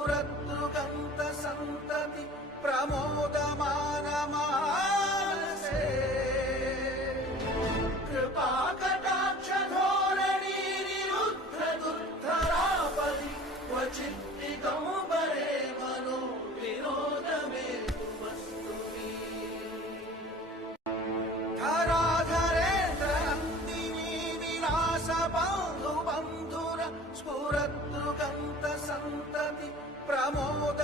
स्फुरद्रुगन्त सन्तति प्रमोदमानमानसे कृपाकटाक्षधोरणी निरुद्धदुर्धरापदि क्वचित् दिगम्बरे मनो विनोदमेतुमस्तु मे धराधरेन्द्रनन्दिनी विलासबन्धुबन्धुर स्फुरद्रुगन्त सन्तति प्रमोदमानमानसे